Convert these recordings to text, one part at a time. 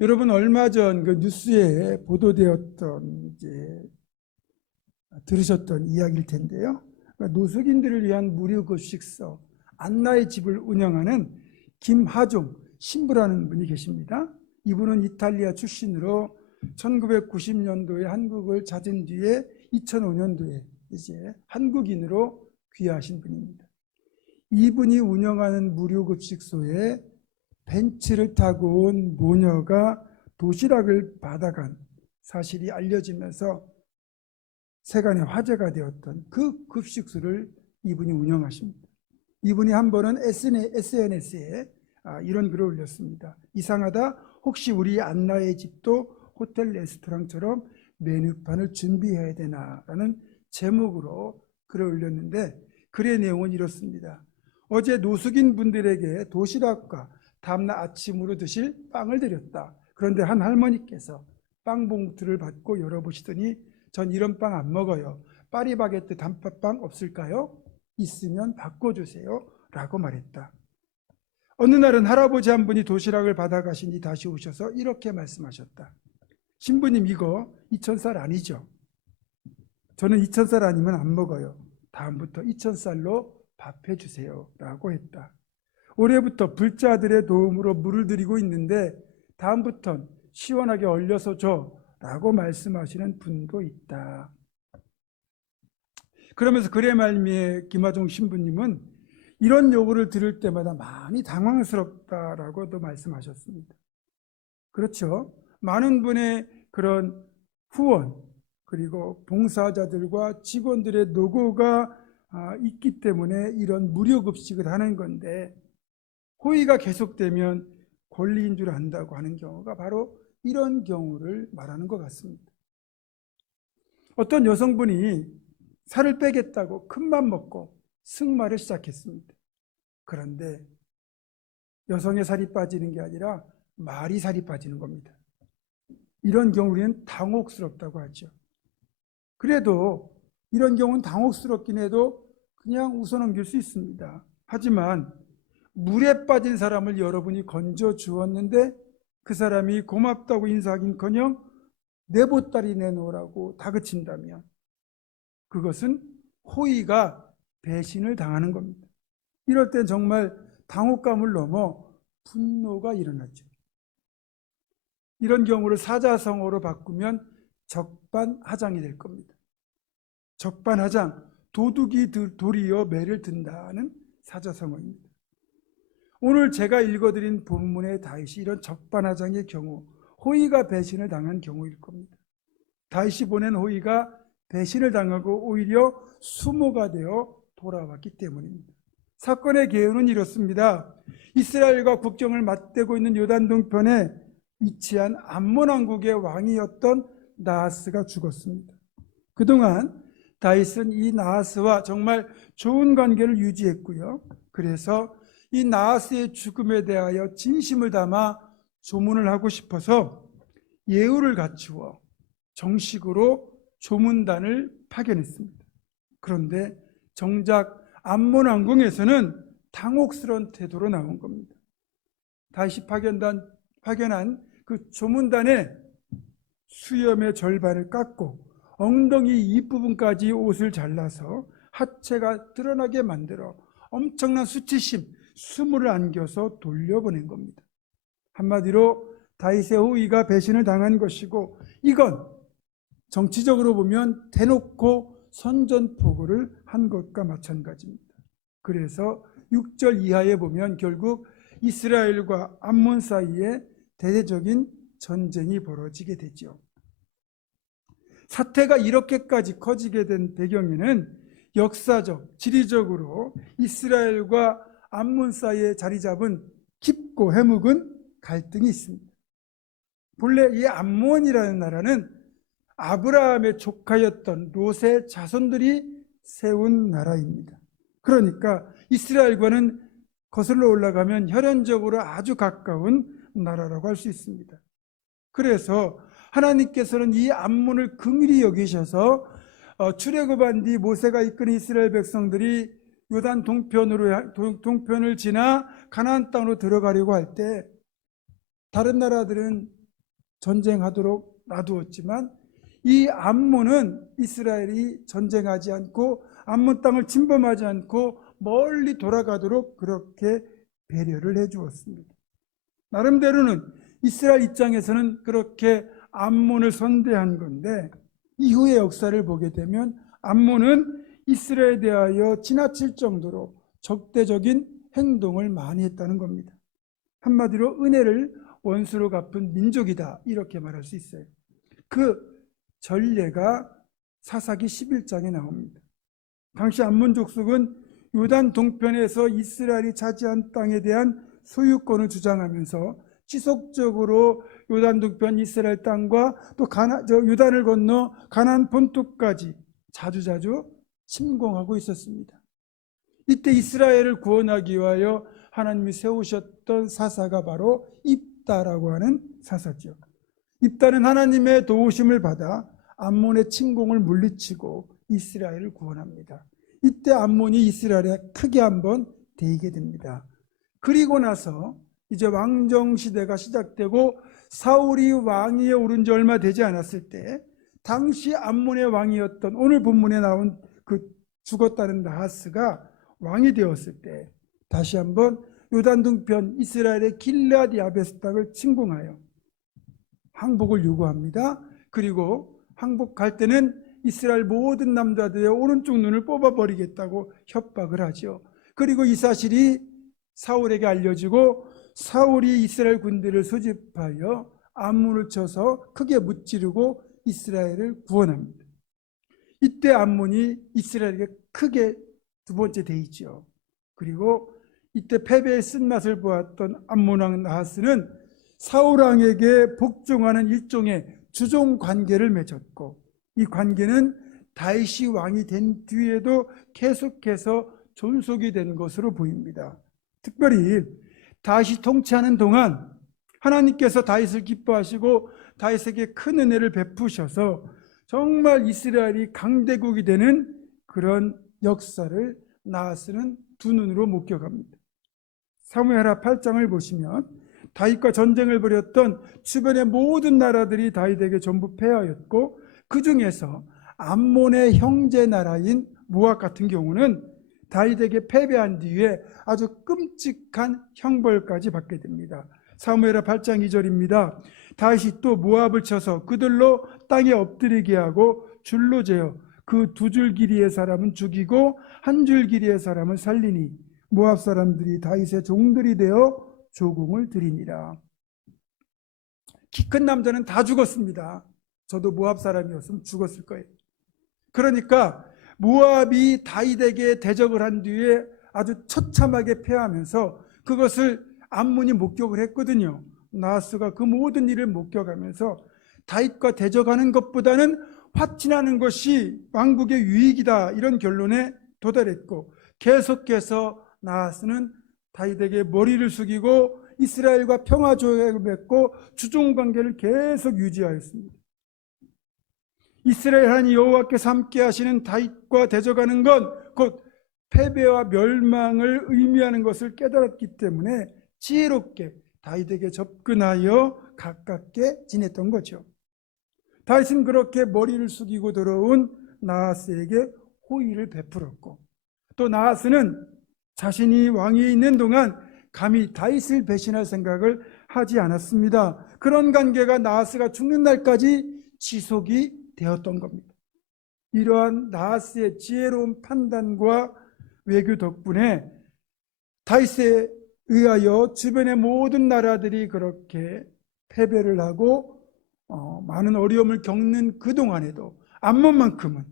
여러분 얼마 전 그 뉴스에 보도되었던 들으셨던 이야기일 텐데요. 그러니까 노숙인들을 위한 무료 급식소 안나의 집을 운영하는 김하종 신부라는 분이 계십니다. 이분은 이탈리아 출신으로 1990년도에 한국을 찾은 뒤에 2005년도에 이제 한국인으로 귀화하신 분입니다. 이분이 운영하는 무료 급식소에 벤츠를 타고 온 모녀가 도시락을 받아간 사실이 알려지면서 세간의 화제가 되었던 그 급식소를 이분이 운영하십니다. 이분이 한 번은 SNS에 이런 글을 올렸습니다. 이상하다. 혹시 우리 안나의 집도 호텔 레스토랑처럼 메뉴판을 준비해야 되나? 라는 제목으로 글을 올렸는데 글의 내용은 이렇습니다. 어제 노숙인 분들에게 도시락과 다음날 아침으로 드실 빵을 드렸다. 그런데 한 할머니께서 빵 봉투를 받고 열어보시더니 전 이런 빵 안 먹어요. 파리바게뜨 단팥빵 없을까요? 있으면 바꿔주세요. 라고 말했다. 어느 날은 할아버지 한 분이 도시락을 받아가시니 다시 오셔서 이렇게 말씀하셨다. 신부님 이거 2000쌀 아니죠? 저는 2000쌀 아니면 안 먹어요. 다음부터 2000쌀로 밥해 주세요. 라고 했다. 올해부터 불자들의 도움으로 물을 드리고 있는데 다음부턴 시원하게 얼려서 줘. 라고 말씀하시는 분도 있다. 그러면서 글의 말미에 김하종 신부님은 이런 요구를 들을 때마다 많이 당황스럽다라고도 말씀하셨습니다. 그렇죠. 많은 분의 그런 후원 그리고 봉사자들과 직원들의 노고가 있기 때문에 이런 무료 급식을 하는 건데 호의가 계속되면 권리인 줄 안다고 하는 경우가 바로 이런 경우를 말하는 것 같습니다. 어떤 여성분이 살을 빼겠다고 큰맘 먹고 승마를 시작했습니다. 그런데 여성의 살이 빠지는 게 아니라 말이 살이 빠지는 겁니다. 이런 경우 우리는 당혹스럽다고 하죠. 그래도 이런 경우는 당혹스럽긴 해도 그냥 웃어넘길 수 있습니다. 하지만 물에 빠진 사람을 여러분이 건져 주었는데 그 사람이 고맙다고 인사하긴커녕 내 보따리 내놓으라고 다그친다면 그것은 호의가 배신을 당하는 겁니다. 이럴 땐 정말 당혹감을 넘어 분노가 일어나죠. 이런 경우를 사자성어로 바꾸면 적반하장이 될 겁니다. 적반하장, 도둑이 도리어 매를 든다는 사자성어입니다. 오늘 제가 읽어드린 본문의 다윗이 이런 적반하장의 경우, 호의가 배신을 당한 경우일 겁니다. 다윗이 보낸 호의가 배신을 당하고 오히려 수모가 되어 돌아왔기 때문입니다. 사건의 개요는 이렇습니다. 이스라엘과 국경을 맞대고 있는 요단 동편에 위치한 암몬 왕국의 왕이었던 나하스가 죽었습니다. 그동안 다윗은 이 나하스와 정말 좋은 관계를 유지했고요. 그래서 이 나하스의 죽음에 대하여 진심을 담아 조문을 하고 싶어서 예우를 갖추어 정식으로 조문단을 파견했습니다. 그런데 정작 암몬 왕궁에서는 당혹스러운 태도로 나온 겁니다. 다시 파견한 그 조문단의 수염의 절반을 깎고 엉덩이 윗부분까지 옷을 잘라서 하체가 드러나게 만들어 엄청난 수치심, 수모를 안겨서 돌려보낸 겁니다. 한마디로 다윗의 호의가 배신을 당한 것이고 이건 정치적으로 보면 대놓고 선전포고를 한 것과 마찬가지입니다. 그래서 6절 이하에 보면 결국 이스라엘과 암몬 사이에 대대적인 전쟁이 벌어지게 되죠. 사태가 이렇게까지 커지게 된 배경에는 역사적, 지리적으로 이스라엘과 암몬 사이에 자리 잡은 깊고 해묵은 갈등이 있습니다. 본래 이 암몬이라는 나라는 아브라함의 조카였던 롯의 자손들이 세운 나라입니다. 그러니까 이스라엘과는 거슬러 올라가면 혈연적으로 아주 가까운 나라라고 할 수 있습니다. 그래서 하나님께서는 이 암몬을 긍휼히 여기셔서 출애굽한 뒤 모세가 이끄는 이스라엘 백성들이 요단 동편을 지나 가나안 땅으로 들어가려고 할 때 다른 나라들은 전쟁하도록 놔두었지만 이 암몬은 이스라엘이 전쟁하지 않고 암몬 땅을 침범하지 않고 멀리 돌아가도록 그렇게 배려를 해 주었습니다. 나름대로는 이스라엘 입장에서는 그렇게 암몬을 선대한 건데, 이후의 역사를 보게 되면 암몬은 이스라엘에 대하여 지나칠 정도로 적대적인 행동을 많이 했다는 겁니다. 한마디로 은혜를 원수로 갚은 민족이다, 이렇게 말할 수 있어요. 그 전례가 사사기 11장에 나옵니다. 당시 암몬 족속은 요단 동편에서 이스라엘이 차지한 땅에 대한 소유권을 주장하면서 지속적으로 요단 동편 이스라엘 땅과 또 요단을 건너 가나안 본토까지 자주자주 침공하고 있었습니다. 이때 이스라엘을 구원하기 위하여 하나님이 세우셨던 사사가 바로 입다라고 하는 사사죠. 입다는 하나님의 도우심을 받아 암몬의 침공을 물리치고 이스라엘을 구원합니다. 이때 암몬이 이스라엘에 크게 한번 데이게 됩니다. 그리고 나서 이제 왕정 시대가 시작되고 사울이 왕위에 오른 지 얼마 되지 않았을 때, 당시 암몬의 왕이었던 오늘 본문에 나온 그 죽었다는 나하스가 왕이 되었을 때 다시 한번 요단 동편 이스라엘의 길르앗 야베스 땅을 침공하여 항복을 요구합니다. 그리고 항복할 때는 이스라엘 모든 남자들의 오른쪽 눈을 뽑아버리겠다고 협박을 하죠. 그리고 이 사실이 사울에게 알려지고 사울이 이스라엘 군대를 소집하여 암몬을 쳐서 크게 무찌르고 이스라엘을 구원합니다. 이때 암몬이 이스라엘에게 크게 두 번째 데이죠. 그리고 이때 패배의 쓴맛을 보았던 암몬 왕 나하스는 사울 왕에게 복종하는 일종의 주종 관계를 맺었고, 이 관계는 다윗이 왕이 된 뒤에도 계속해서 존속이 된 것으로 보입니다. 특별히 다윗이 통치하는 동안 하나님께서 다윗을 기뻐하시고 다윗에게 큰 은혜를 베푸셔서 정말 이스라엘이 강대국이 되는 그런 역사를 나하스는 두 눈으로 목격합니다. 사무엘하 8장을 보시면 다윗과 전쟁을 벌였던 주변의 모든 나라들이 다윗에게 전부 패하였고, 그 중에서 암몬의 형제 나라인 모압 같은 경우는 다윗에게 패배한 뒤에 아주 끔찍한 형벌까지 받게 됩니다. 사무엘하 8장 2절입니다. 다윗이 또 모압을 쳐서 그들로 땅에 엎드리게 하고 줄로 재어 그 두 줄 길이의 사람은 죽이고 한 줄 길이의 사람은 살리니 모압 사람들이 다윗의 종들이 되어 조공을 드리니라. 키 큰 남자는 다 죽었습니다. 저도 모압 사람이었으면 죽었을 거예요. 그러니까 모압이 다윗에게 대적을 한 뒤에 아주 처참하게 패하면서 그것을 암몬이 목격을 했거든요. 나하스가 그 모든 일을 목격하면서 다윗과 대적하는 것보다는 화친하는 것이 왕국의 유익이다, 이런 결론에 도달했고, 계속해서 나하스는 다윗에게 머리를 숙이고 이스라엘과 평화 조약을 맺고 주종 관계를 계속 유지하였습니다. 이스라엘 하나님 여호와께서 함께 하시는 다윗과 대적하는 건 곧 패배와 멸망을 의미하는 것을 깨달았기 때문에 지혜롭게 다윗에게 접근하여 가깝게 지냈던 거죠. 다윗은 그렇게 머리를 숙이고 들어온 나하스에게 호의를 베풀었고, 또 나하스는 자신이 왕위에 있는 동안 감히 다윗을 배신할 생각을 하지 않았습니다. 그런 관계가 나하스가 죽는 날까지 지속이 되었던 겁니다. 이러한 나하스의 지혜로운 판단과 외교 덕분에 다윗에 의하여 주변의 모든 나라들이 그렇게 패배를 하고 많은 어려움을 겪는 그동안에도 암몬만큼은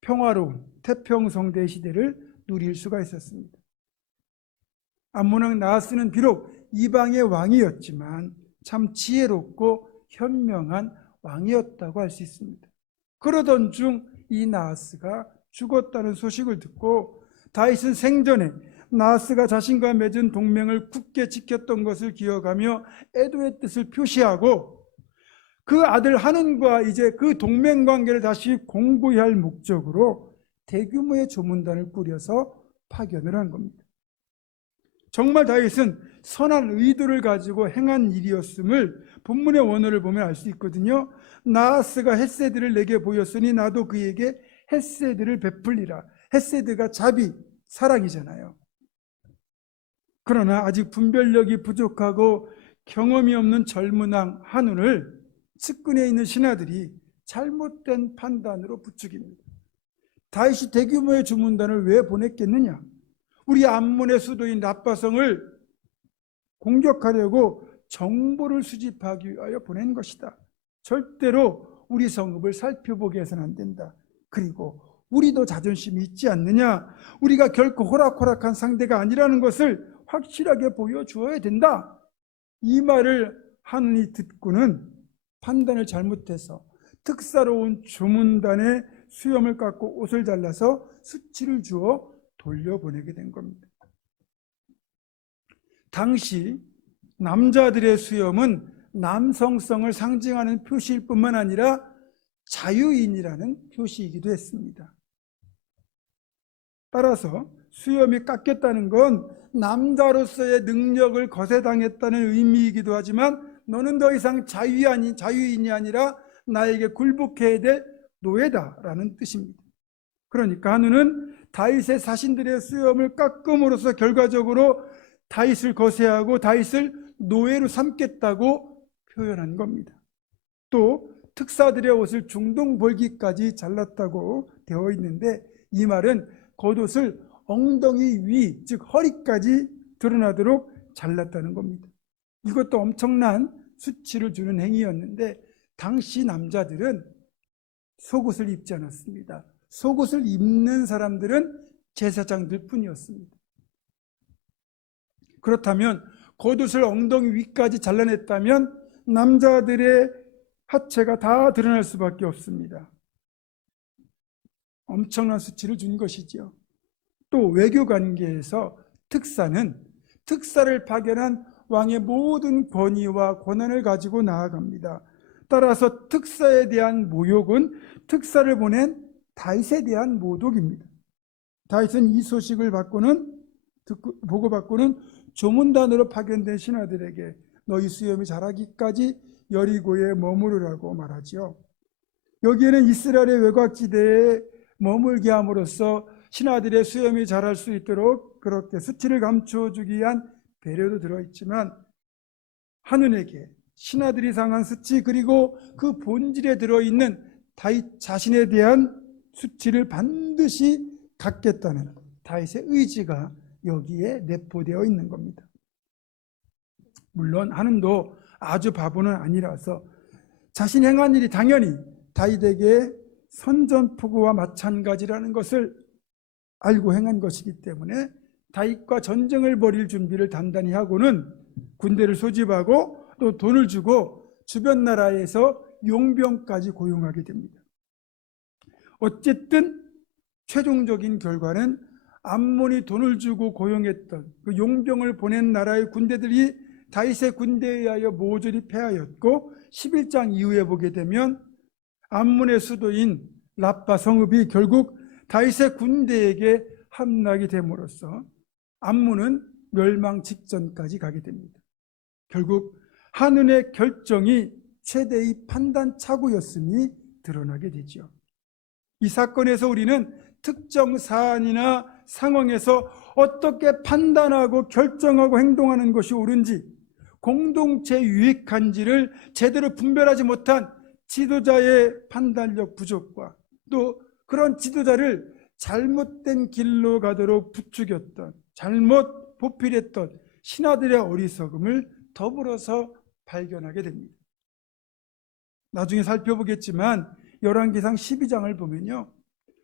평화로운 태평성대 시대를 누릴 수가 있었습니다. 암몬 왕 나하스는 비록 이방의 왕이었지만 참 지혜롭고 현명한 왕이었다고 할 수 있습니다. 그러던 중 이 나하스가 죽었다는 소식을 듣고 다윗은 생전에 나하스가 자신과 맺은 동맹을 굳게 지켰던 것을 기억하며 애도의 뜻을 표시하고 그 아들 한운과 이제 그 동맹 관계를 다시 공고히 할 목적으로 대규모의 조문단을 꾸려서 파견을 한 겁니다. 정말 다윗은 선한 의도를 가지고 행한 일이었음을 본문의 원어를 보면 알 수 있거든요. 나하스가 헤세드를 내게 보였으니 나도 그에게 헤세드를 베풀리라. 헤세드가 자비, 사랑이잖아요. 그러나 아직 분별력이 부족하고 경험이 없는 젊은 왕 한운을 측근에 있는 신하들이 잘못된 판단으로 부추깁니다. 다윗이 대규모의 주문단을 왜 보냈겠느냐? 우리 암몬의 수도인 랍바성을 공격하려고 정보를 수집하기 위하여 보낸 것이다. 절대로 우리 성읍을 살펴보게 해서는 안 된다. 그리고 우리도 자존심이 있지 않느냐? 우리가 결코 호락호락한 상대가 아니라는 것을 확실하게 보여주어야 된다. 이 말을 한운이 듣고는 판단을 잘못해서 특사로 온 주문단의 수염을 깎고 옷을 잘라서 수치를 주어 돌려보내게 된 겁니다. 당시 남자들의 수염은 남성성을 상징하는 표시일 뿐만 아니라 자유인이라는 표시이기도 했습니다. 따라서 수염이 깎였다는 건 남자로서의 능력을 거세당했다는 의미이기도 하지만 너는 더 이상 자유인이 아니라 나에게 굴복해야 될 노예다라는 뜻입니다. 그러니까 한우는 다윗의 사신들의 수염을 깎음으로써 결과적으로 다윗을 거세하고 다윗을 노예로 삼겠다고 표현한 겁니다. 또 특사들의 옷을 중동볼기까지 잘랐다고 되어 있는데 이 말은 겉옷을 엉덩이 위, 즉 허리까지 드러나도록 잘랐다는 겁니다. 이것도 엄청난 수치를 주는 행위였는데 당시 남자들은 속옷을 입지 않았습니다. 속옷을 입는 사람들은 제사장들 뿐이었습니다. 그렇다면 겉옷을 엉덩이 위까지 잘라냈다면 남자들의 하체가 다 드러날 수밖에 없습니다. 엄청난 수치를 준 것이지요. 또 외교관계에서 특사를 파견한 왕의 모든 권위와 권한을 가지고 나아갑니다. 따라서 특사에 대한 모욕은 특사를 보낸 다윗에 대한 모독입니다. 다윗은 이 소식을 보고받고는 조문단으로 파견된 신하들에게 너희 수염이 자라기까지 여리고에 머무르라고 말하지요. 여기에는 이스라엘의 외곽지대에 머물게 함으로써 신하들의 수염이 자랄 수 있도록 그렇게 수치를 감춰주기 위한 배려도 들어있지만 한운에게 신하들이 상한 수치 그리고 그 본질에 들어있는 다윗 자신에 대한 수치를 반드시 갖겠다는 다윗의 의지가 여기에 내포되어 있는 겁니다. 물론 한운도 아주 바보는 아니라서 자신이 행한 일이 당연히 다윗에게 선전포고와 마찬가지라는 것을 알고 행한 것이기 때문에 다윗과 전쟁을 벌일 준비를 단단히 하고는 군대를 소집하고 또 돈을 주고 주변 나라에서 용병까지 고용하게 됩니다. 어쨌든 최종적인 결과는 암몬이 돈을 주고 고용했던 그 용병을 보낸 나라의 군대들이 다윗의 군대에 의하여 모조리 패하였고 11장 이후에 보게 되면 암몬의 수도인 랍바 성읍이 결국 다윗의 군대에게 함락이 됨으로써 암몬은 멸망 직전까지 가게 됩니다. 결국 한운의 결정이 최대의 판단 착오였음이 드러나게 되죠. 이 사건에서 우리는 특정 사안이나 상황에서 어떻게 판단하고 결정하고 행동하는 것이 옳은지, 공동체 유익한지를 제대로 분별하지 못한 지도자의 판단력 부족과 또 그런 지도자를 잘못된 길로 가도록 부추겼던, 잘못 보필했던 신하들의 어리석음을 더불어서 발견하게 됩니다. 나중에 살펴보겠지만 열왕기상 12장을 보면요,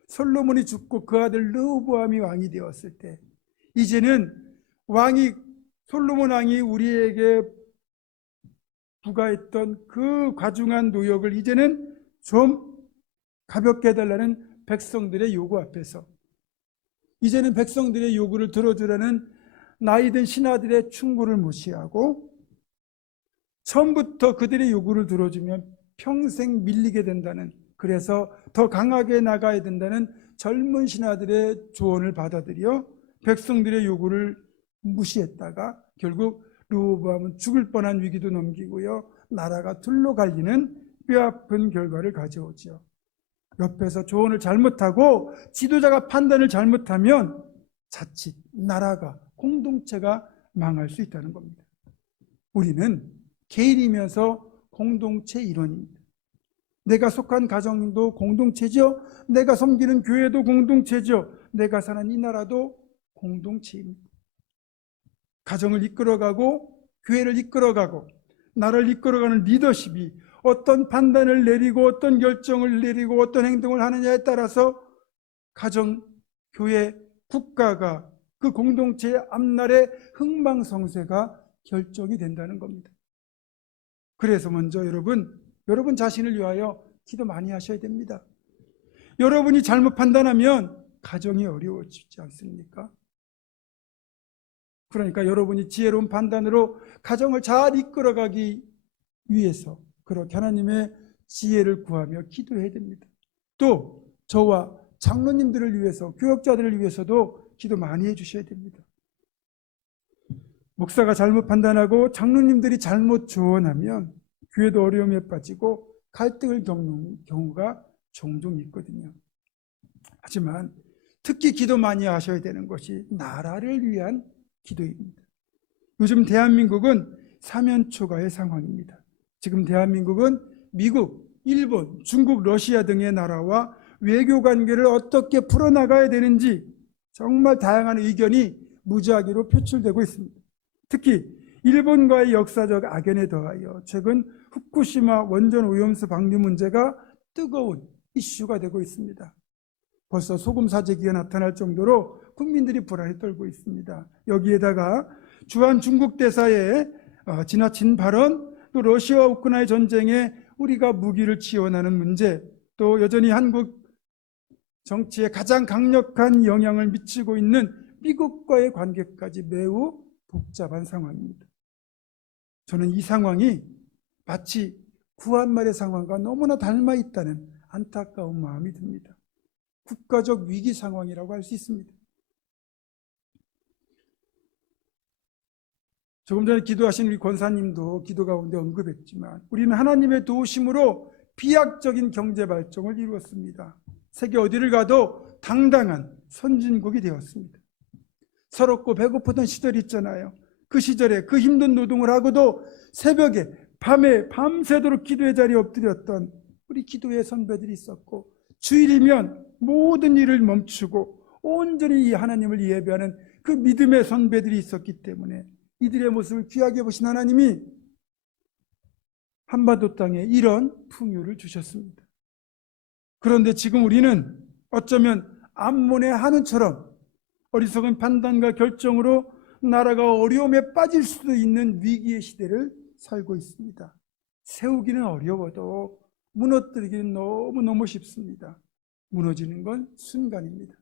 솔로몬이 죽고 그 아들 르호보암이 왕이 되었을 때 이제는 솔로몬 왕이 우리에게 부과했던 그 과중한 노역을 이제는 좀 가볍게 해달라는 백성들의 요구 앞에서 이제는 백성들의 요구를 들어주라는 나이든 신하들의 충고를 무시하고 처음부터 그들의 요구를 들어주면 평생 밀리게 된다는, 그래서 더 강하게 나가야 된다는 젊은 신하들의 조언을 받아들여 백성들의 요구를 무시했다가 결국 르호보암은 죽을 뻔한 위기도 넘기고요, 나라가 둘로 갈리는 뼈아픈 결과를 가져오죠. 옆에서 조언을 잘못하고 지도자가 판단을 잘못하면 자칫 나라가, 공동체가 망할 수 있다는 겁니다. 우리는 개인이면서 공동체 일원입니다. 내가 속한 가정도 공동체죠. 내가 섬기는 교회도 공동체죠. 내가 사는 이 나라도 공동체입니다. 가정을 이끌어가고 교회를 이끌어가고 나라를 이끌어가는 리더십이 어떤 판단을 내리고 어떤 결정을 내리고 어떤 행동을 하느냐에 따라서 가정, 교회, 국가가, 그 공동체의 앞날의 흥망성쇠가 결정이 된다는 겁니다. 그래서 먼저 여러분 자신을 위하여 기도 많이 하셔야 됩니다. 여러분이 잘못 판단하면 가정이 어려워지지 않습니까? 그러니까 여러분이 지혜로운 판단으로 가정을 잘 이끌어가기 위해서 그렇게 하나님의 지혜를 구하며 기도해야 됩니다. 또 저와 장로님들을 위해서, 교역자들을 위해서도 기도 많이 해주셔야 됩니다. 목사가 잘못 판단하고 장로님들이 잘못 조언하면 교회도 어려움에 빠지고 갈등을 겪는 경우가 종종 있거든요. 하지만 특히 기도 많이 하셔야 되는 것이 나라를 위한 기도입니다. 요즘 대한민국은 사면초가의 상황입니다. 지금 대한민국은 미국, 일본, 중국, 러시아 등의 나라와 외교 관계를 어떻게 풀어나가야 되는지 정말 다양한 의견이 무작위로 표출되고 있습니다. 특히 일본과의 역사적 악연에 더하여 최근 후쿠시마 원전 오염수 방류 문제가 뜨거운 이슈가 되고 있습니다. 벌써 소금 사재기가 나타날 정도로 국민들이 불안에 떨고 있습니다. 여기에다가 주한 중국 대사의 지나친 발언, 또 러시아와 우크라이나 전쟁에 우리가 무기를 지원하는 문제, 또 여전히 한국 정치에 가장 강력한 영향을 미치고 있는 미국과의 관계까지 매우 복잡한 상황입니다. 저는 이 상황이 마치 구한말의 상황과 너무나 닮아 있다는 안타까운 마음이 듭니다. 국가적 위기 상황이라고 할 수 있습니다. 조금 전에 기도하신 우리 권사님도 기도 가운데 언급했지만 우리는 하나님의 도우심으로 비약적인 경제 발전을 이루었습니다. 세계 어디를 가도 당당한 선진국이 되었습니다. 서럽고 배고프던 시절이 있잖아요. 그 시절에 그 힘든 노동을 하고도 새벽에 밤에 밤새도록 기도의 자리에 엎드렸던 우리 기도의 선배들이 있었고, 주일이면 모든 일을 멈추고 온전히 이 하나님을 예배하는 그 믿음의 선배들이 있었기 때문에 이들의 모습을 귀하게 보신 하나님이 한반도 땅에 이런 풍요를 주셨습니다. 그런데 지금 우리는 어쩌면 암몬의 한우처럼 어리석은 판단과 결정으로 나라가 어려움에 빠질 수도 있는 위기의 시대를 살고 있습니다. 세우기는 어려워도 무너뜨리기는 너무너무 쉽습니다. 무너지는 건 순간입니다.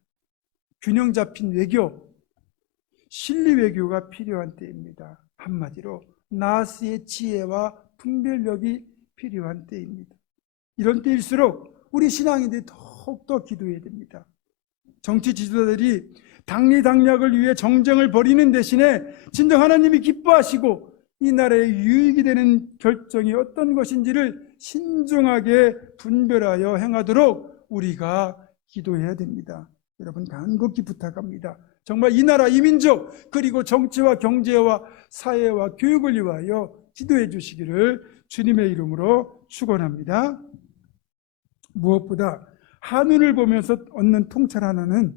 균형 잡힌 외교, 실리 외교가 필요한 때입니다. 한마디로 나스의 지혜와 분별력이 필요한 때입니다. 이런 때일수록 우리 신앙인들이 더욱더 기도해야 됩니다. 정치 지도자들이 당리당략을 위해 정쟁을 벌이는 대신에 진정 하나님이 기뻐하시고 이 나라에 유익이 되는 결정이 어떤 것인지를 신중하게 분별하여 행하도록 우리가 기도해야 됩니다. 여러분 간곡히 부탁합니다. 정말 이 나라, 이 민족, 그리고 정치와 경제와 사회와 교육을 위하여 기도해 주시기를 주님의 이름으로 축원합니다. 무엇보다 한눈을 보면서 얻는 통찰 하나는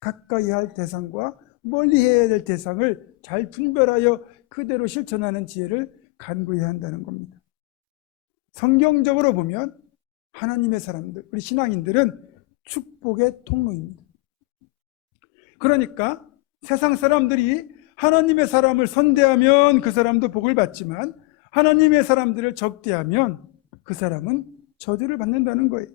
가까이 할 대상과 멀리 해야 될 대상을 잘 분별하여 그대로 실천하는 지혜를 간구해야 한다는 겁니다. 성경적으로 보면 하나님의 사람들, 우리 신앙인들은 축복의 통로입니다. 그러니까 세상 사람들이 하나님의 사람을 선대하면 그 사람도 복을 받지만 하나님의 사람들을 적대하면 그 사람은 저주를 받는다는 거예요.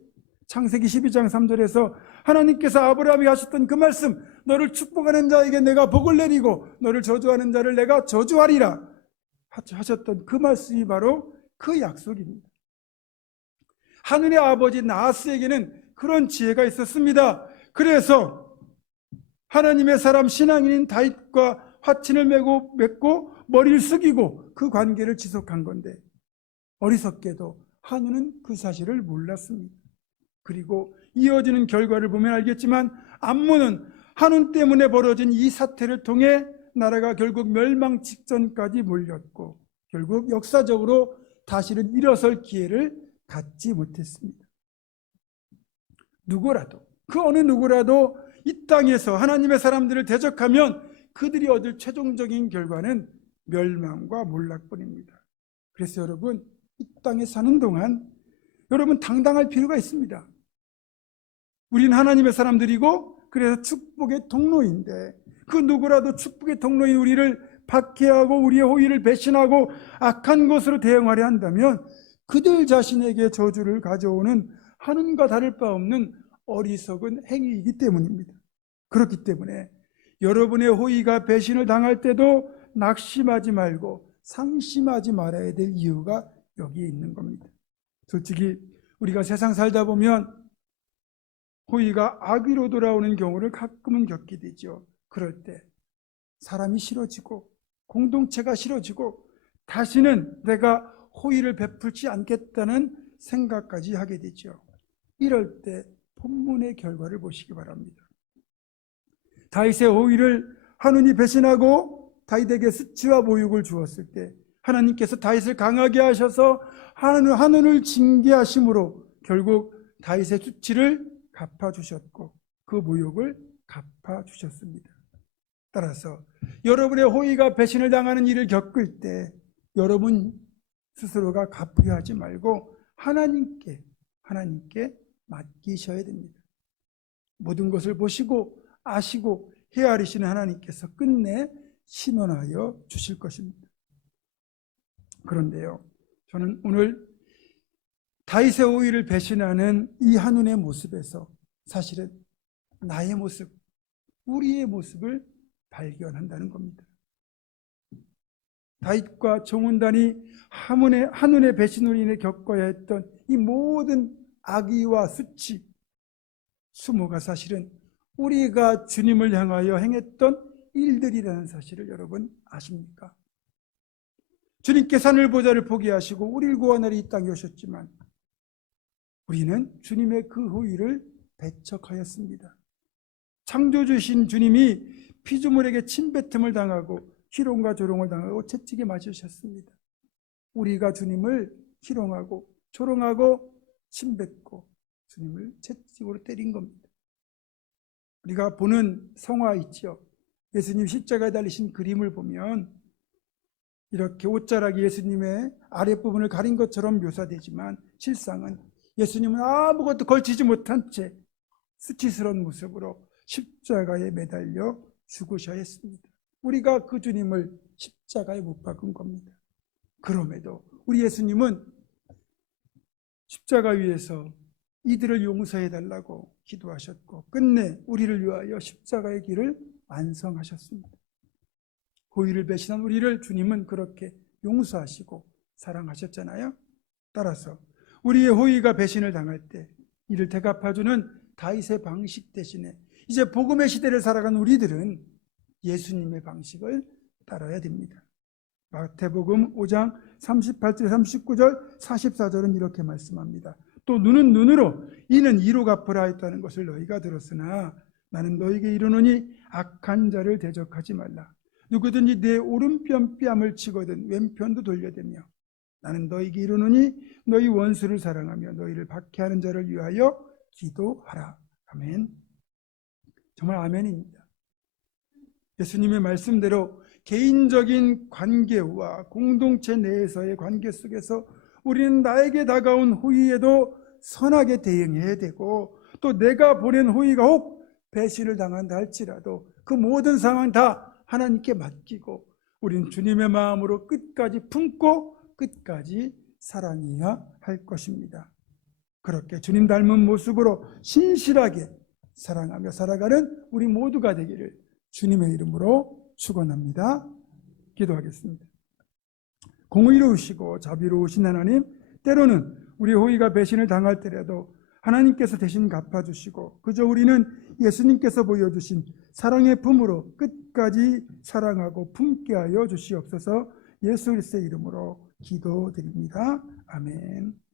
창세기 12장 3절에서 하나님께서 아브라함에게 하셨던 그 말씀, 너를 축복하는 자에게 내가 복을 내리고 너를 저주하는 자를 내가 저주하리라 하셨던 그 말씀이 바로 그 약속입니다. 하늘의 아버지 나하스에게는 그런 지혜가 있었습니다. 그래서 하나님의 사람 신앙인인 다윗과 화친을 맺고 머리를 숙이고 그 관계를 지속한 건데 어리석게도 한우는 그 사실을 몰랐습니다. 그리고 이어지는 결과를 보면 알겠지만 암몬은 한운 때문에 벌어진 이 사태를 통해 나라가 결국 멸망 직전까지 몰렸고 결국 역사적으로 다시는 일어설 기회를 갖지 못했습니다. 누구라도 그 어느 누구라도 이 땅에서 하나님의 사람들을 대적하면 그들이 얻을 최종적인 결과는 멸망과 몰락뿐입니다. 그래서 여러분 이 땅에 사는 동안 여러분 당당할 필요가 있습니다. 우리는 하나님의 사람들이고 그래서 축복의 통로인데 그 누구라도 축복의 통로인 우리를 박해하고 우리의 호의를 배신하고 악한 것으로 대응하려 한다면 그들 자신에게 저주를 가져오는 하늘과 다를 바 없는 어리석은 행위이기 때문입니다. 그렇기 때문에 여러분의 호의가 배신을 당할 때도 낙심하지 말고 상심하지 말아야 될 이유가 여기에 있는 겁니다. 솔직히 우리가 세상 살다 보면 호의가 악의로 돌아오는 경우를 가끔은 겪게 되죠. 그럴 때 사람이 싫어지고 공동체가 싫어지고 다시는 내가 호의를 베풀지 않겠다는 생각까지 하게 되죠. 이럴 때 본문의 결과를 보시기 바랍니다. 다윗의 호의를 한운이 배신하고 다윗에게 수치와 모욕을 주었을 때 하나님께서 다윗을 강하게 하셔서 한운을 징계하심으로 결국 다윗의 수치를 갚아주셨고 그 모욕을 갚아주셨습니다. 따라서 여러분의 호의가 배신을 당하는 일을 겪을 때 여러분 스스로가 갚으려 하지 말고 하나님께 맡기셔야 됩니다. 모든 것을 보시고 아시고 헤아리시는 하나님께서 끝내 신원하여 주실 것입니다. 그런데요, 저는 오늘 다윗의 호의를 배신하는 이 한운의 모습에서 사실은 나의 모습, 우리의 모습을 발견한다는 겁니다. 다윗과 종은단이 한운의 배신으로 인해 겪어야 했던 이 모든 악의와 수치, 수모가 사실은 우리가 주님을 향하여 행했던 일들이라는 사실을 여러분 아십니까? 주님께서 하늘 보좌를 포기하시고 우리를 구원하러 이 땅에 오셨지만 우리는 주님의 그 호의를 배척하였습니다. 창조주신 주님이 피조물에게 침뱉음을 당하고 희롱과 조롱을 당하고 채찍에 맞으셨습니다. 우리가 주님을 희롱하고 조롱하고 침뱉고 주님을 채찍으로 때린 겁니다. 우리가 보는 성화 있죠. 예수님 십자가에 달리신 그림을 보면 이렇게 옷자락이 예수님의 아랫부분을 가린 것처럼 묘사되지만 실상은 예수님은 아무것도 걸치지 못한 채 수치스러운 모습으로 십자가에 매달려 죽으셔야 했습니다. 우리가 그 주님을 십자가에 못 박은 겁니다. 그럼에도 우리 예수님은 십자가 위에서 이들을 용서해달라고 기도하셨고 끝내 우리를 위하여 십자가의 길을 완성하셨습니다. 호의를 배신한 우리를 주님은 그렇게 용서하시고 사랑하셨잖아요. 따라서 우리의 호의가 배신을 당할 때 이를 대갚아주는 다윗의 방식 대신에 이제 복음의 시대를 살아간 우리들은 예수님의 방식을 따라야 됩니다. 마태복음 5장 38절, 39절, 44절은 이렇게 말씀합니다. 또 눈은 눈으로 이는 이로 갚으라 했다는 것을 너희가 들었으나 나는 너희에게 이르노니 악한 자를 대적하지 말라. 누구든지 내 오른편 뺨을 치거든 왼편도 돌려대며 나는 너희에게 이르노니 너희 원수를 사랑하며 너희를 박해하는 자를 위하여 기도하라. 아멘. 정말 아멘입니다. 예수님의 말씀대로 개인적인 관계와 공동체 내에서의 관계 속에서 우리는 나에게 다가온 호의에도 선하게 대응해야 되고 또 내가 보낸 호의가 혹 배신을 당한다 할지라도 그 모든 상황 다 하나님께 맡기고 우리는 주님의 마음으로 끝까지 품고 끝까지 사랑해야 할 것입니다. 그렇게 주님 닮은 모습으로 신실하게 사랑하며 살아가는 우리 모두가 되기를 주님의 이름으로 축원합니다. 기도하겠습니다. 공의로우시고 자비로우신 하나님, 때로는 우리 호의가 배신을 당할 때라도 하나님께서 대신 갚아주시고 그저 우리는 예수님께서 보여주신 사랑의 품으로 끝까지 사랑하고 품게 하여 주시옵소서. 예수 그리스도의 이름으로 기도드립니다. 아멘.